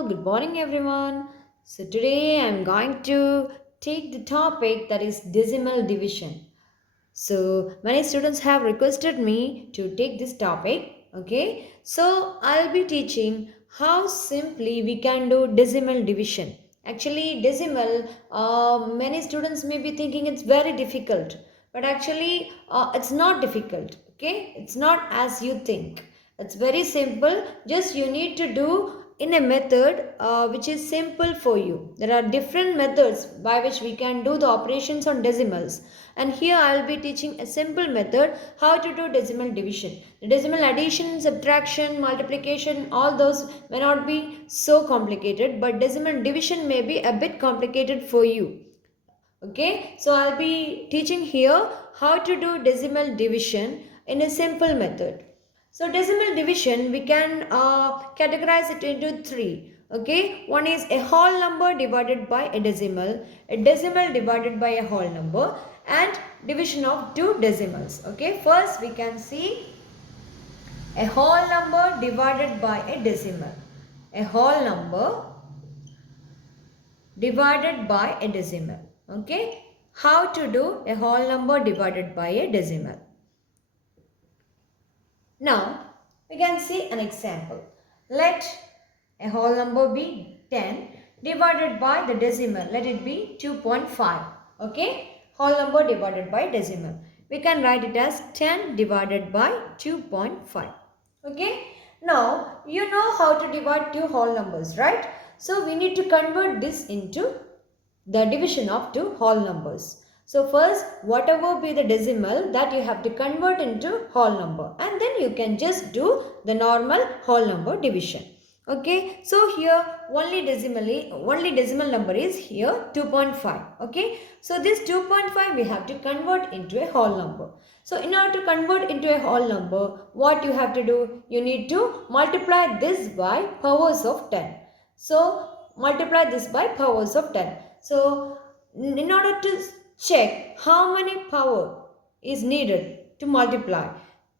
all, good morning everyone. So today I'm going to take the topic that is decimal division. So many students have requested me to take this topic. Okay, so I'll be teaching how simply we can do decimal division. Actually, decimal, many students may be thinking it's very difficult, but actually, it's not difficult. Okay, it's not as you think. It's very simple. Just you need to do in a method which is simple for you. There are different methods by which we can do the operations on decimals, and here I will be teaching a simple method how to do decimal division. The decimal addition, subtraction, multiplication, all those may not be so complicated, but decimal division may be a bit complicated for you. Okay, so I'll be teaching here how to do decimal division in a simple method. So decimal division we can categorize it into three. Okay, one is a whole number divided by a decimal divided by a whole number, and division of two decimals. Okay, first we can see a whole number divided by a decimal. A whole number divided by a decimal. Okay, how to do a whole number divided by a decimal? Now we can see an example. Let a whole number be 10 divided by the decimal. Let it be 2.5. Okay, whole number divided by decimal. We can write it as 10 divided by 2.5. Okay, now you know how to divide two whole numbers, right? So we need to convert this into the division of two whole numbers. So first, whatever be the decimal, that you have to convert into whole number, and then you can just do the normal whole number division. Okay, so here only decimal number is here 2.5. Okay, so this 2.5 we have to convert into a whole number. So in order to convert into a whole number, what you have to do? You need to multiply this by powers of 10. So multiply this by powers of 10. So in order to check how many power is needed to multiply,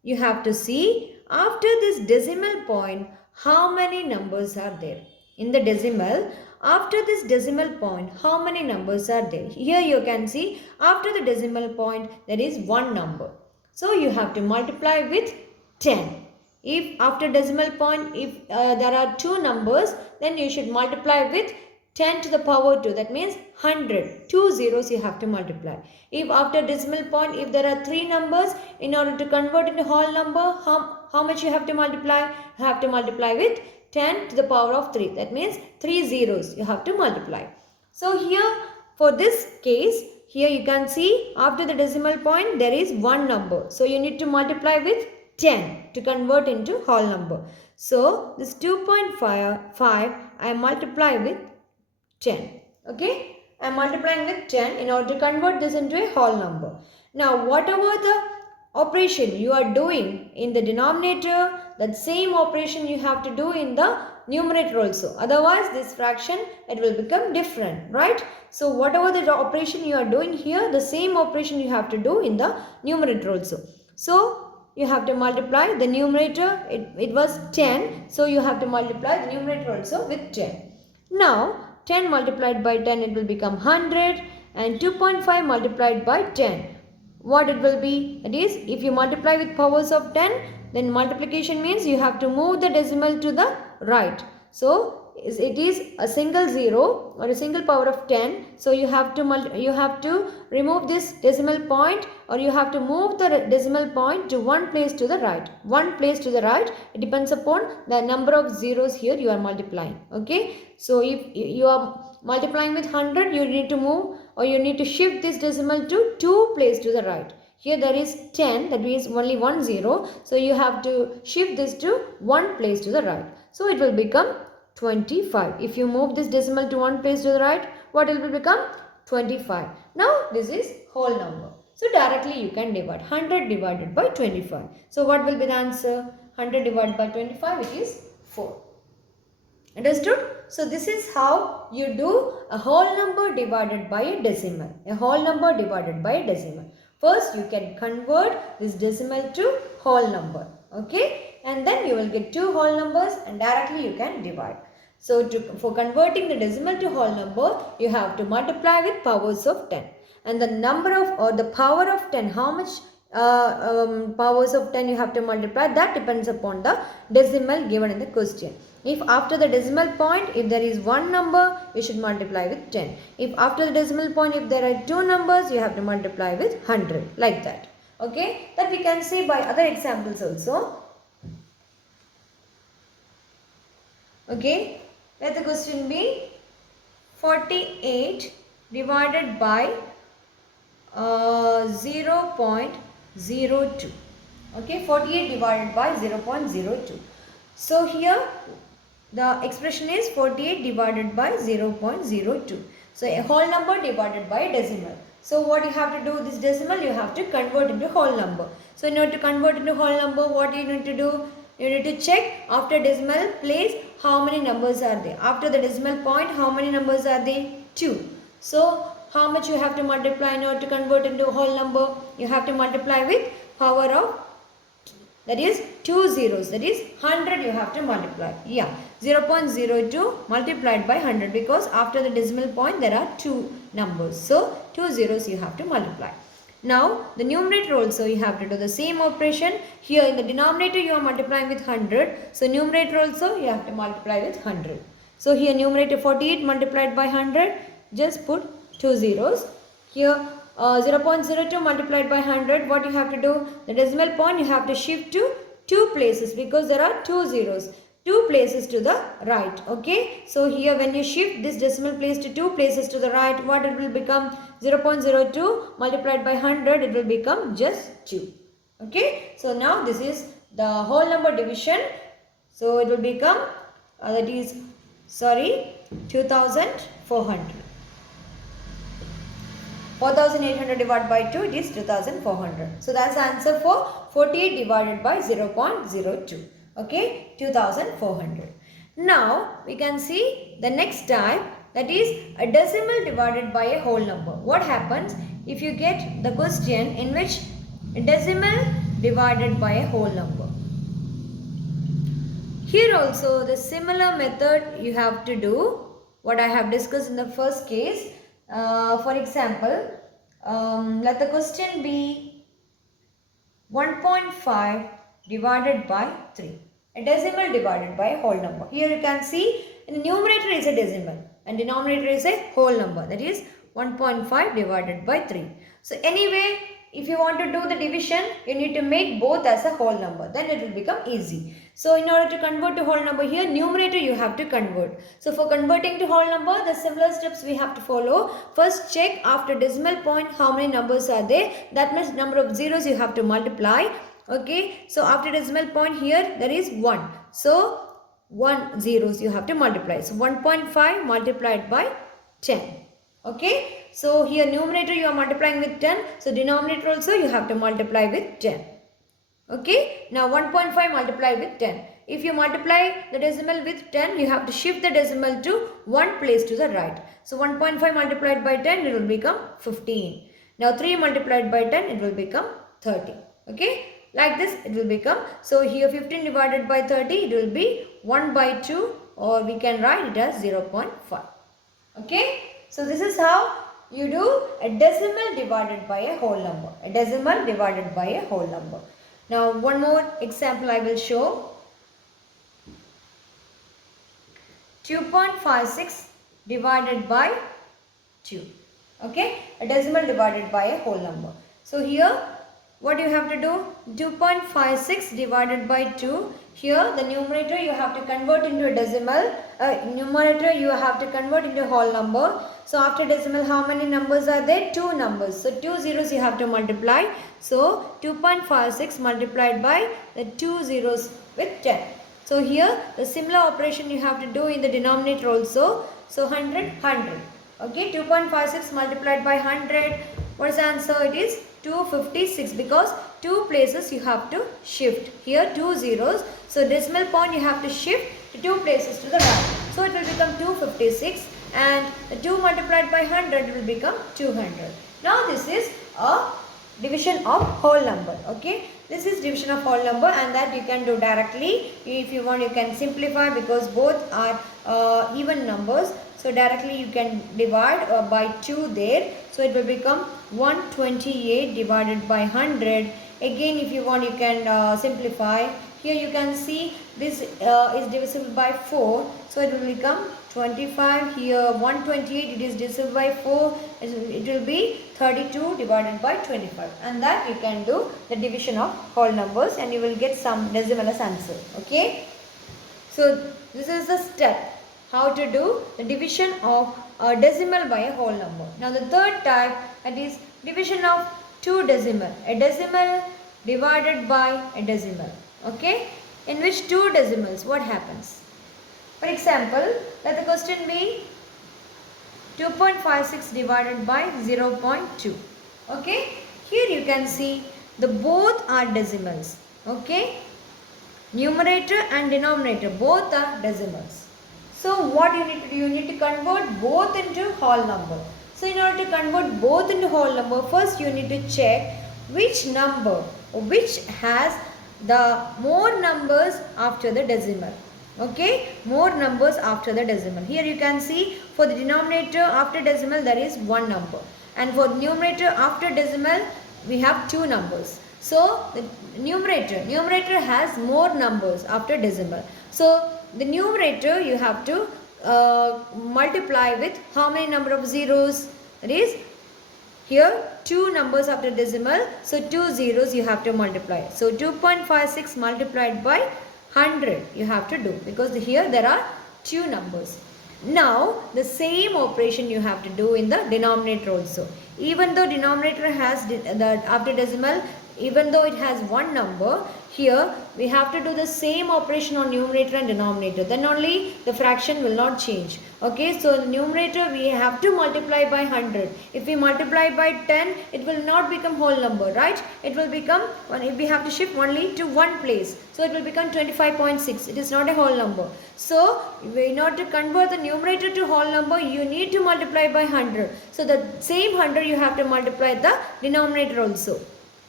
you have to see after this decimal point how many numbers are there. In the decimal, after this decimal point, how many numbers are there? Here you can see after the decimal point there is one number. So you have to multiply with 10. If after decimal point, if there are two numbers, then you should multiply with 10 to the power 2. That means 100. Two zeros you have to multiply. If after decimal point, if there are three numbers, in order to convert into whole number, how much you have to multiply? You have to multiply with 10 to the power of 3. That means 3 zeros you have to multiply. So here for this case, here you can see after the decimal point there is one number. So you need to multiply with 10 to convert into whole number. So this 2.5 I multiply with 10. Okay, I am multiplying with 10 in order to convert this into a whole number. Now whatever the operation you are doing in the denominator, that same operation you have to do in the numerator also. Otherwise this fraction, it will become different, right? So whatever the operation you are doing here, the same operation you have to do in the numerator also. So you have to multiply the numerator, it was 10, so you have to multiply the numerator also with 10. Now 10 multiplied by 10, it will become 100, and 2.5 multiplied by 10, what it will be? It is, if you multiply with powers of 10, then multiplication means you have to move the decimal to the right. So it is a single zero or a single power of 10. So you have to remove this decimal point, or you have to move the decimal point to one place to the right. One place to the right. It depends upon the number of zeros here you are multiplying. Okay. So if you are multiplying with 100, you need to move, or you need to shift this decimal to two place to the right. Here there is 10, that means only one zero. So you have to shift this to one place to the right. So it will become 25. If you move this decimal to one place to the right, what will become? 25. Now this is whole number. So directly you can divide 100 divided by 25. So what will be the answer? 100 divided by 25, which is 4. Understood? So this is how you do a whole number divided by a decimal. A whole number divided by a decimal. First you can convert this decimal to whole number. Okay? And then you will get two whole numbers and directly you can divide. So for converting the decimal to whole number, you have to multiply with powers of 10. And the number of or the power of 10, how much powers of 10 you have to multiply, that depends upon the decimal given in the question. If after the decimal point, if there is one number, you should multiply with 10. If after the decimal point, if there are two numbers, you have to multiply with 100, like that. Okay, that we can see by other examples also. Okay, let the question be 48 divided by 0.02. Okay, 48 divided by 0.02. So here the expression is 48 divided by 0.02. So a whole number divided by a decimal. So what you have to do, this decimal you have to convert into whole number. So in order to convert into whole number, what you need to do? You need to check after decimal place how many numbers are there. After the decimal point, how many numbers are there? 2. So how much you have to multiply in order to convert into a whole number? You have to multiply with power of, that is 2 zeros, that is 100 you have to multiply. Yeah, 0.02 multiplied by 100, because after the decimal point there are 2 numbers. So 2 zeros you have to multiply. Now the numerator also you have to do the same operation. Here in the denominator you are multiplying with 100. So numerator also you have to multiply with 100. So here numerator 48 multiplied by 100, just put 2 zeros. Here 0.02 multiplied by 100, what you have to do? The decimal point you have to shift to 2 places, because there are 2 zeros. 2 places to the right. Okay, so here when you shift this decimal place to 2 places to the right, what it will become? 0.02 multiplied by 100, it will become just 2. Okay, so now this is the whole number division. So it will become 2400. 4800 divided by 2, it is 2400. So that's the answer for 48 divided by 0.02. Okay, 2400. Now we can see the next type, that is a decimal divided by a whole number. What happens if you get the question in which a decimal divided by a whole number? Here also the similar method you have to do what I have discussed in the first case. For example, let the question be 1.5 divided by 3. A decimal divided by a whole number. Here you can see in the numerator is a decimal and denominator is a whole number, that is 1.5 divided by 3. So anyway, if you want to do the division, you need to make both as a whole number, then it will become easy. So in order to convert to whole number, here numerator you have to convert. So for converting to whole number, the similar steps we have to follow. First check after decimal point how many numbers are there. That means number of zeros you have to multiply. Okay, so after decimal point here there is 1. So 1 zeros you have to multiply. So 1.5 multiplied by 10. Okay, so here numerator you are multiplying with 10. So denominator also you have to multiply with 10. Okay, now 1.5 multiplied with 10. If you multiply the decimal with 10, you have to shift the decimal to 1 place to the right. So 1.5 multiplied by 10, it will become 15. Now 3 multiplied by 10, it will become 30. Okay, like this it will become. So here 15 divided by 30, it will be 1 by 2, or we can write it as 0.5. Okay, so this is how you do a decimal divided by a whole number. A decimal divided by a whole number. Now one more example I will show. 2.56 divided by 2. Okay, a decimal divided by a whole number. So here what you have to do? 2.56 divided by 2. Here the numerator you have to convert into a decimal. Numerator you have to convert into a whole number. So after decimal how many numbers are there? 2 numbers. So 2 zeros you have to multiply. So 2.56 multiplied by the 2 zeros with 10. So here the similar operation you have to do in the denominator also. So 100, 100. Okay, 2.56 multiplied by 100. What is the answer? It is 256, because 2 places you have to shift. Here 2 zeros. So decimal point you have to shift to 2 places to the right. So it will become 256, and the 2 multiplied by 100 will become 200. Now this is a division of whole number. Okay, this is division of whole number, and that you can do directly. If you want, you can simplify, because both are even numbers. So directly you can divide by 2 there. So it will become 128 divided by 100. Again, if you want, you can simplify. Here you can see this is divisible by 4. So it will become 25. Here 128, it is divisible by 4. It will be 32 divided by 25. And that you can do the division of whole numbers and you will get some decimal as answer. Okay. So this is the step how to do the division of a decimal by a whole number. Now the third type, that is division of two decimal. A decimal divided by a decimal. Okay. In which two decimals, what happens? For example, let the question be 2.56 divided by 0.2. Okay. Here you can see the both are decimals. Okay. Numerator and denominator both are decimals. So what you need to do? You need to convert both into whole number. So in order to convert both into whole number, first you need to check which number or which has the more numbers after the decimal. Okay, more numbers after the decimal. Here you can see for the denominator after decimal there is one number, and for numerator after decimal we have two numbers. So the numerator has more numbers after decimal. So the numerator you have to multiply with how many number of zeros? That is here two numbers after decimal. So two zeros you have to multiply. So 2.56 multiplied by 100 you have to do, because here there are two numbers. Now the same operation you have to do in the denominator also. Even though denominator has the after decimal, even though it has one number, here we have to do the same operation on numerator and denominator. Then only the fraction will not change. Okay, so the numerator we have to multiply by 100. If we multiply by 10, it will not become whole number, right? It will become, we have to shift only to one place. So it will become 25.6. It is not a whole number. So in order to convert the numerator to whole number, you need to multiply by 100. So the same 100 you have to multiply the denominator also.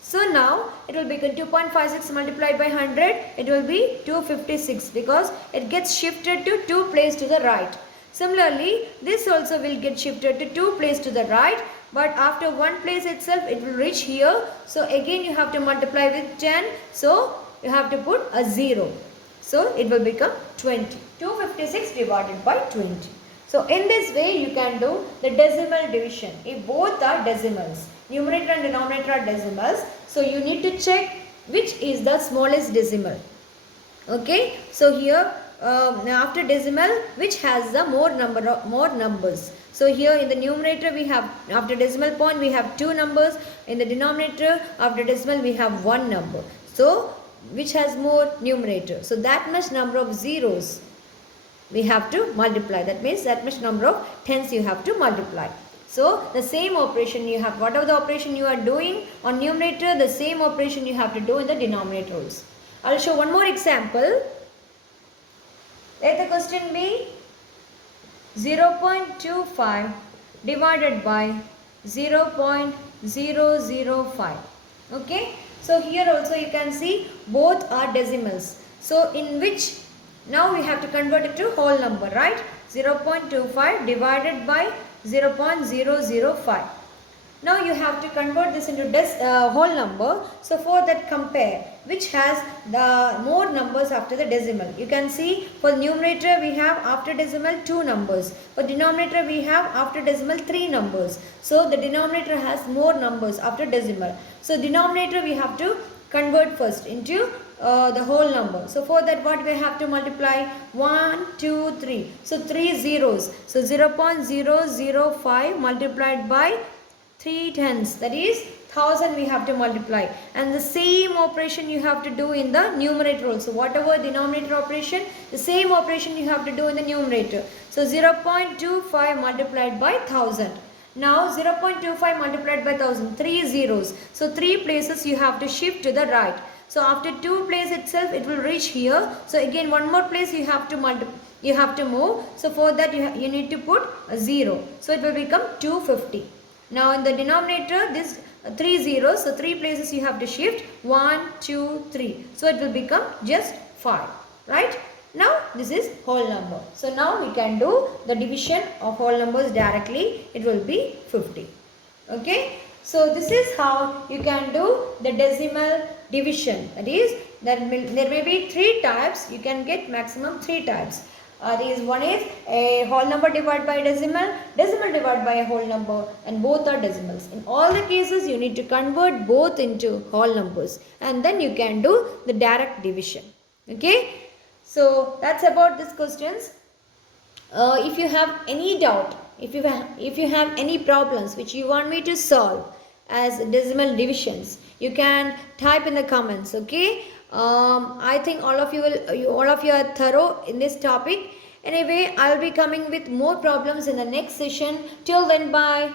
So now it will become 2.56 multiplied by 100. It will be 256 because it gets shifted to 2 place to the right. Similarly, this also will get shifted to 2 place to the right. But after one place itself, it will reach here. So again you have to multiply with 10. So you have to put a 0. So it will become 20. 256 divided by 20. So in this way you can do the decimal division if both are decimals. Numerator and denominator are decimals. So you need to check which is the smallest decimal. Okay. So here after decimal, which has the more numbers. So here in the numerator we have, after decimal point we have two numbers. In the denominator after decimal we have one number. So which has more numerator? So that much number of zeros we have to multiply. That means that much number of tens you have to multiply. So the same operation you have, whatever the operation you are doing on numerator, the same operation you have to do in the denominator also. I will show one more example. Let the question be 0.25 divided by 0.005. Okay. So here also you can see both are decimals. So in which now we have to convert it to whole number, right? 0.25 divided by 0.005. Now you have to convert this into whole number. So for that, compare which has the more numbers after the decimal. You can see for numerator we have after decimal 2 numbers. For denominator we have after decimal 3 numbers. So the denominator has more numbers after decimal. So denominator we have to convert first into the whole number. So for that, what we have to multiply? 1, 2, 3. So 3 zeros. So 0.005 multiplied by 3 tens. That is 1000 we have to multiply. And the same operation you have to do in the numerator also. Whatever denominator operation, the same operation you have to do in the numerator. So 0.25 multiplied by 1000. Now 0.25 multiplied by 1000. 3 zeros. So 3 places you have to shift to the right. So after 2 place itself it will reach here. So again one more place you have to move. So for that you need to put a 0. So it will become 250. Now in the denominator this 3 zeros. So 3 places you have to shift. 1, 2, 3. So it will become just 5. Right? Now this is whole number. So now we can do the division of whole numbers directly. It will be 50. Okay. So this is how you can do the decimal division. That is, there may be 3 types. You can get maximum 3 types. One is a whole number divided by decimal, decimal divided by a whole number, and both are decimals. In all the cases, you need to convert both into whole numbers, and then you can do the direct division. Okay. So that's about these questions. If you have any doubt, if you have any problems which you want me to solve as decimal divisions, you can type in the comments. Okay. I think all of you are thorough in this topic. Anyway, I'll be coming with more problems in the next session. Till then, bye.